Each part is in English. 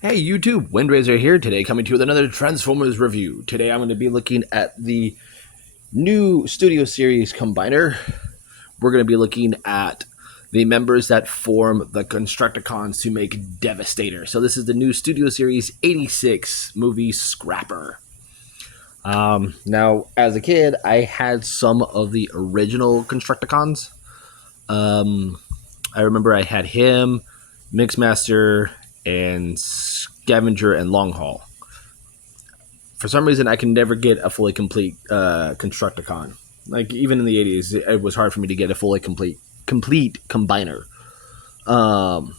Hey YouTube, Windraiser here today, coming to you with another Transformers review. Today I'm going to be looking at the new Studio Series Combiner. We're going to be looking at the members that form the Constructicons to make Devastator. So this is the new Studio Series 86 movie Scrapper. Now, as a kid, I had some of the original Constructicons. I remember I had him, Mixmaster, and Scavenger and Long Haul. For some reason, I can never get a fully complete Constructicon. Like even in the '80s, it was hard for me to get a fully complete combiner. Um,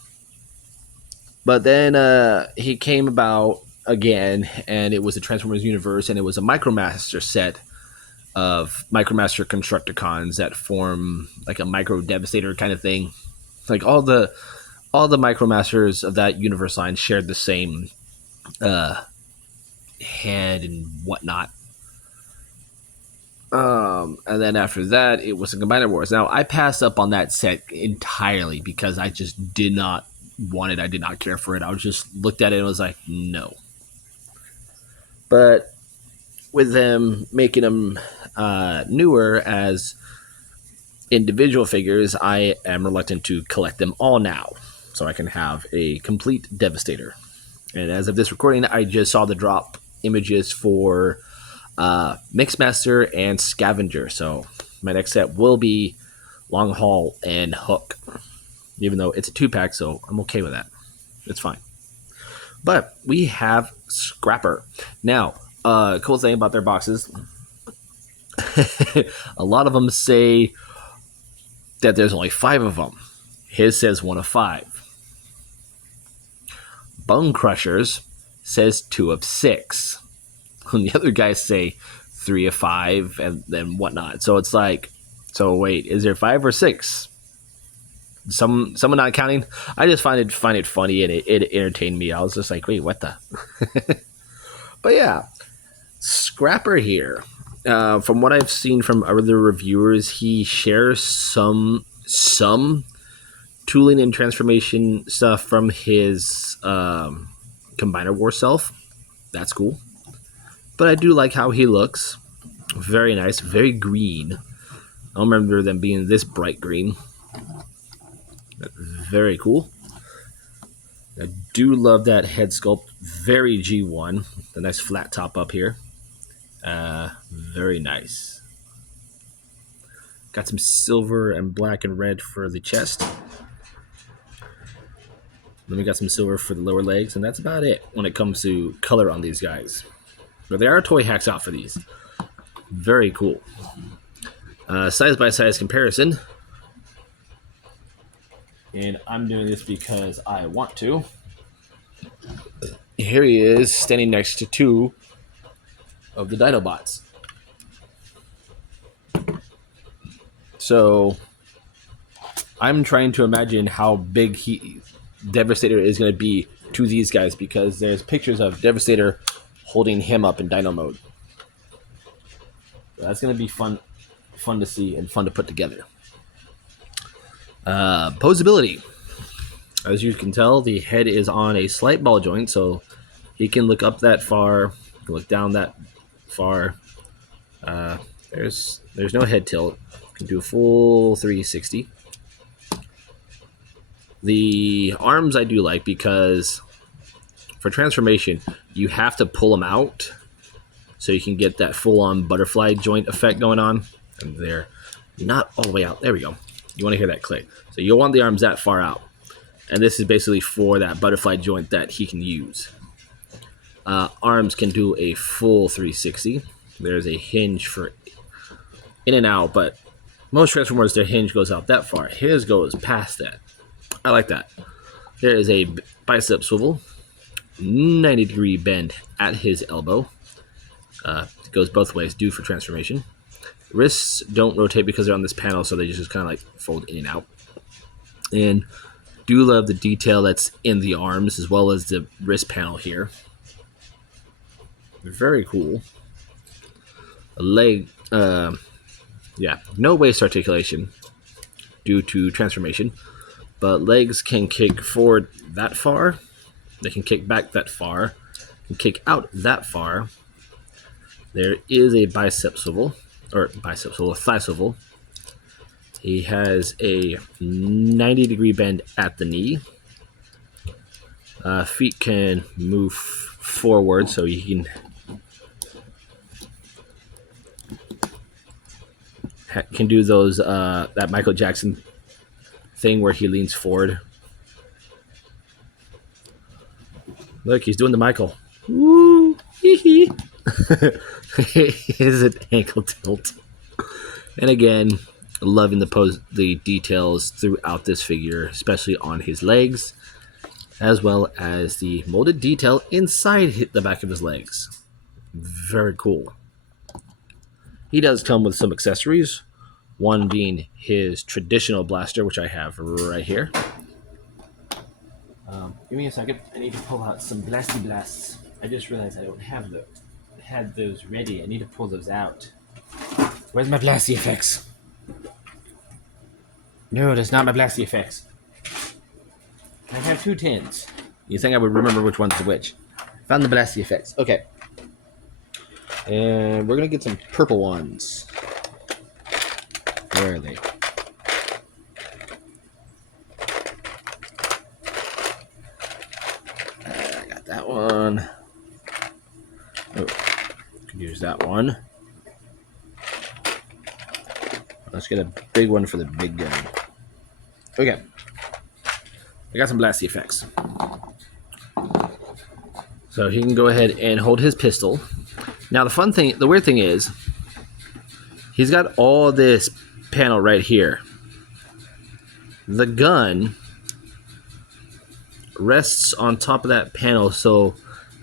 but then he came about again, and it was the Transformers universe, and it was a Micromaster set of Micromaster Constructicons that form like a Micro Devastator kind of thing. Like all the Micromasters of that universe line shared the same head and whatnot. And then after that, it was the Combiner Wars. Now, I passed up on that set entirely because I just did not want it. I did not care for it. I was just looked at it and was like, no. But with them making them newer as individual figures, I am reluctant to collect them all now. So I can have a complete Devastator. And as of this recording, I just saw the drop images for Mixmaster and Scavenger. So my next set will be Long Haul and Hook, even though it's a 2-pack, so I'm okay with that. It's fine. But we have Scrapper. Now, cool thing about their boxes, a lot of them say that there's only 5 of them. His says 1 of 5. Bone Crushers says 2 of 6. And the other guys say 3 of 5 and then whatnot. So it's like, so wait, is there 5 or 6? Someone not counting. I just find it funny and it entertained me. I was just like, wait, what the? But yeah, Scrapper here. From what I've seen from other reviewers, he shares some tooling and transformation stuff from his Combiner War self. That's cool. But I do like how he looks. Very nice, very green. I don't remember them being this bright green. Very cool. I do love that head sculpt. Very G1. The nice flat top up here. Very nice. Got some silver and black and red for the chest. Then we got some silver for the lower legs, and that's about it when it comes to color on these guys. But there are toy hacks out for these. Very cool. Size-by-size comparison. And I'm doing this because I want to. Here he is standing next to 2 of the Dinobots. So I'm trying to imagine how big Devastator is going to be to these guys, because there's pictures of Devastator holding him up in Dino mode. So that's going to be fun to see and fun to put together. Posability. As you can tell, the head is on a slight ball joint, so he can look up that far, can look down that far. There's no head tilt. Can do a full 360. The arms I do like, because for transformation, you have to pull them out so you can get that full-on butterfly joint effect going on. And they're not all the way out. There we go. You want to hear that click. So you'll want the arms that far out. And this is basically for that butterfly joint that he can use. Arms can do a full 360. There's a hinge for in and out, but most Transformers, their hinge goes out that far. His goes past that. I like that. There is a bicep swivel, 90-degree bend at his elbow. It goes both ways, due for transformation. Wrists don't rotate because they're on this panel, so they just kind of like fold in and out. And do love the detail that's in the arms as well as the wrist panel here. Very cool. A leg, no waist articulation due to transformation, but legs can kick forward that far They can kick back that far, can kick out that far. There is a bicep swivel, or bicep swivel, thigh swivel. He has a 90-degree bend at the knee. Feet can move forward, so you can do those that Michael Jackson thing where he leans forward. Look, he's doing the Michael. Woo! Hee Is it ankle tilt? And again, loving the details throughout this figure, especially on his legs, as well as the molded detail inside the back of his legs. Very cool. He does come with some accessories, one being his traditional blaster, which I have right here. Give me a second. I need to pull out some blasty blasts. I just realized I don't have those. I had those ready. I need to pull those out. Where's my blasty effects? No, that's not my blasty effects. I have 2 tins. You think I would remember which one's which? Found the blasty effects. Okay. And we're going to get some purple ones. Where are they? I got that one. Oh, could use that one. Let's get a big one for the big gun. Okay. I got some blasty effects. So he can go ahead and hold his pistol. Now the weird thing is, he's got all this panel right here. The gun rests on top of that panel, so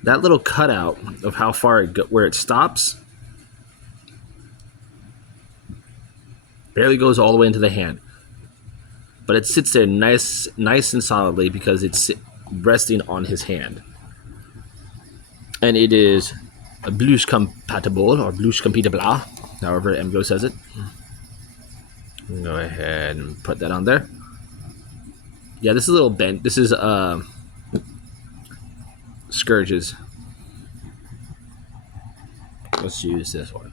that little cutout of how far where it stops barely goes all the way into the hand. But it sits there nice and solidly because it's resting on his hand. And it is a blues compatible, or blues compatible, however MGO says it. Go ahead and put that on there. Yeah, this is a little bent. This is Scourge's. Let's use this one.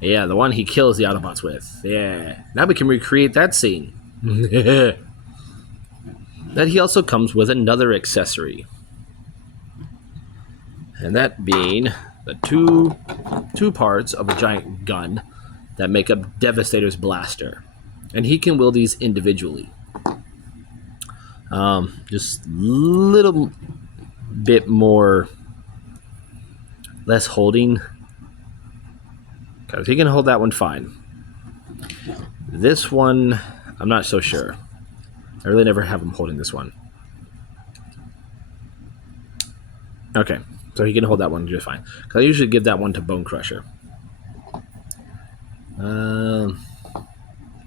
Yeah, the one he kills the Autobots with. Yeah. Now we can recreate that scene. That he also comes with another accessory. And that being the two parts of a giant gun that make up Devastator's blaster. And he can wield these individually. Just a little bit more, less holding. Because he can hold that one fine. This one, I'm not so sure. I really never have him holding this one. Okay, so he can hold that one just fine. Because I usually give that one to Bone Crusher.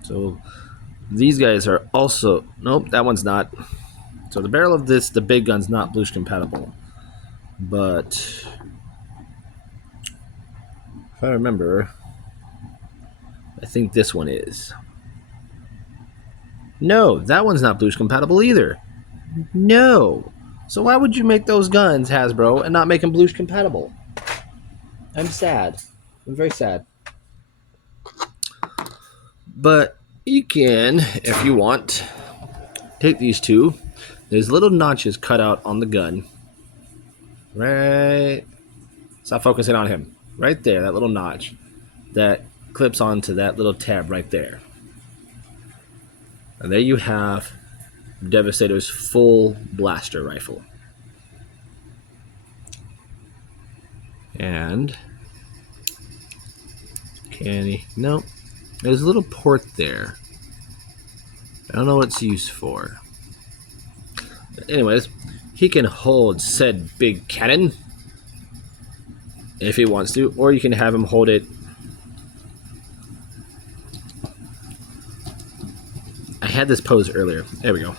So these guys are also... Nope, that one's not. So the barrel of this, the big gun's not Blues compatible. But... if I remember, I think this one is. No, that one's not Blues compatible either. No. So why would you make those guns, Hasbro, and not make them Blues compatible? I'm sad. I'm very sad. But you can, if you want, take these two. There's little notches cut out on the gun. Right. Stop focusing on him. Right there, that little notch that clips onto that little tab right there. And there you have Devastator's full blaster rifle. And can he? Nope. There's a little port there. I don't know what it's used for. But anyways, he can hold said big cannon if he wants to, or you can have him hold it. I had this pose earlier. There we go.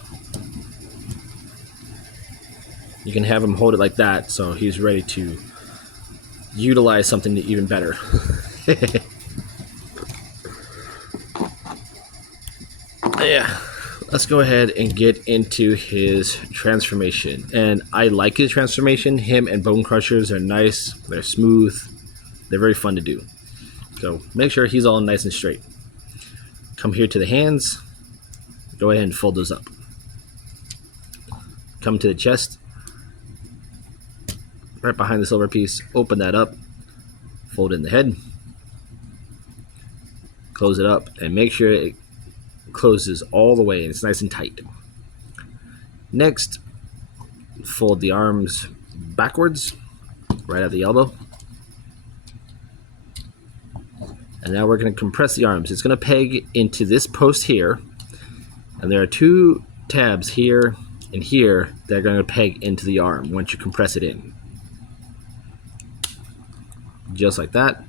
You can have him hold it like that, so he's ready to utilize something even better. Yeah. let's go ahead and get into his transformation. And I like his transformation. Him and Bone Crushers are nice. They're smooth. They're very fun to do. So make sure he's all nice and straight. Come here to the hands. Go ahead and fold those up. Come to the chest. Right behind the silver piece. Open that up. Fold in the head. Close it up. And make sure it closes all the way and it's nice and tight. Next, fold the arms backwards, right at the elbow. And now we're going to compress the arms. It's going to peg into this post here. And there are two tabs here and here that are going to peg into the arm once you compress it in. Just like that.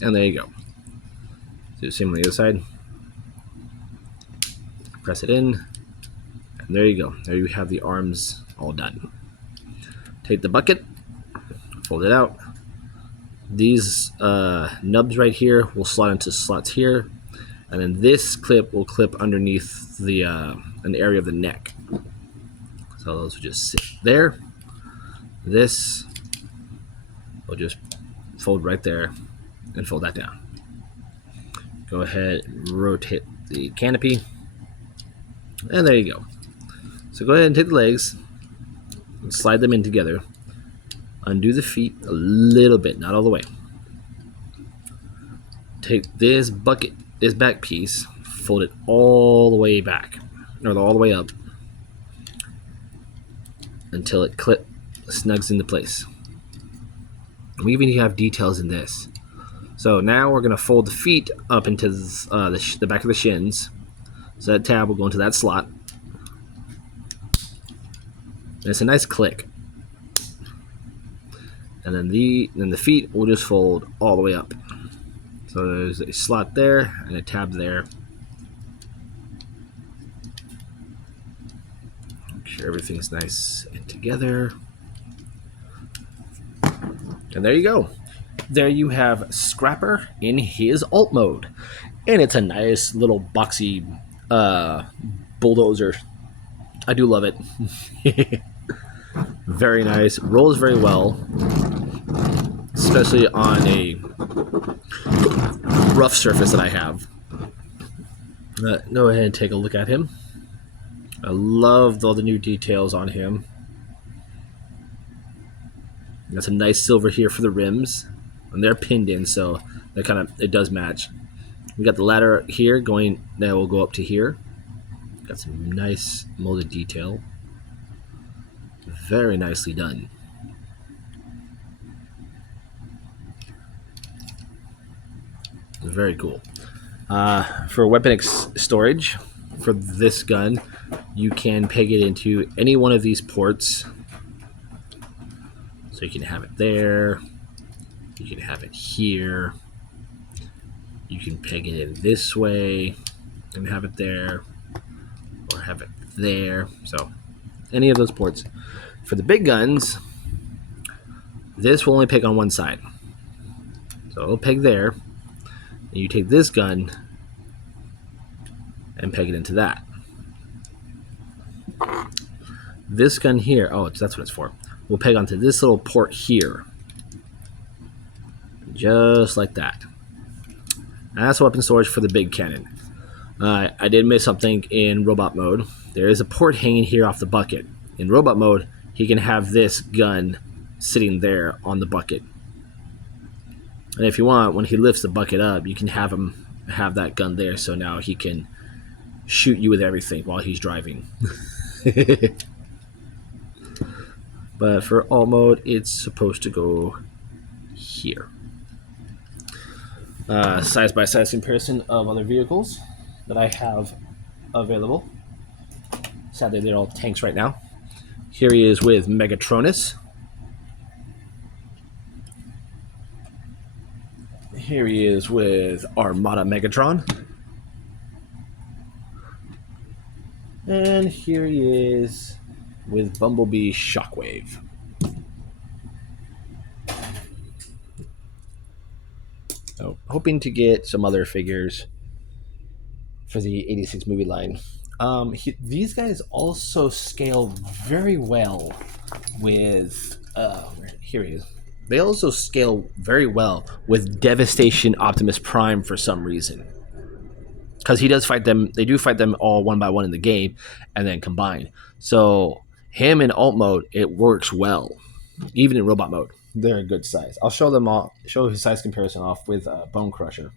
And there you go. Do the same on the other side. Press it in. And there you go. There you have the arms all done. Take the bucket. Fold it out. These nubs right here will slot into slots here, and then this clip will clip underneath the an area of the neck. So those will just sit there. This will just fold right there and fold that down. Go ahead and rotate the canopy, and there you go. So go ahead and take the legs and slide them in together. Undo the feet a little bit, not all the way. Take this bucket, this back piece, fold it all the way back, or all the way up, until it snugs into place. We even have details in this. So now we're going to fold the feet up into the back of the shins. So that tab will go into that slot. And it's a nice click. And then the feet will just fold all the way up. So there's a slot there and a tab there. Make sure everything's nice and together. And there you go. There you have Scrapper in his alt mode. And it's a nice little boxy bulldozer. I do love it. Very nice. Rolls very well. Especially on a rough surface that I have. Go ahead and take a look at him. I loved all the new details on him. Got some nice silver here for the rims. And they're pinned in, so that it does match. We got the ladder here going, that will go up to here. Got some nice molded detail. Very nicely done. Very cool. For weapon storage for this gun, you can peg it into any one of these ports. So you can have it there. You can have it here. You can peg it in this way and have it there, or have it there. So any of those ports. For the big guns, this will only peg on one side. So it'll peg there. And you take this gun and peg it into that. This gun here, that's what it's for. We'll peg onto this little port here. Just like that. And that's weapon storage for the big cannon. I did miss something in robot mode. There is a port hanging here off the bucket. In robot mode, he can have this gun sitting there on the bucket. And if you want, when he lifts the bucket up, you can have him have that gun there, so now he can shoot you with everything while he's driving. But for alt mode, it's supposed to go here. Side-by-side comparison of other vehicles that I have available. Sadly, they're all tanks right now. Here he is with Megatronus. Here he is with Armada Megatron. And here he is with Bumblebee Shockwave. So, hoping to get some other figures for the 86 movie line. These guys also scale very well with. Here he is. They also scale very well with Devastation Optimus Prime for some reason. Because he does fight them. They do fight them all one by one in the game, and then combine. So him in alt mode, it works well, even in robot mode. They're a good size. I'll show them all. Show his size comparison off with Bone Crusher.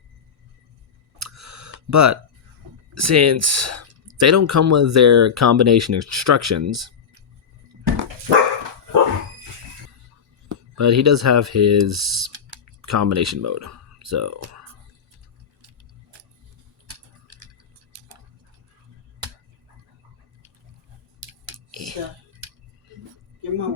But since they don't come with their combination instructions, but he does have his combination mode. So Yeah. Your mom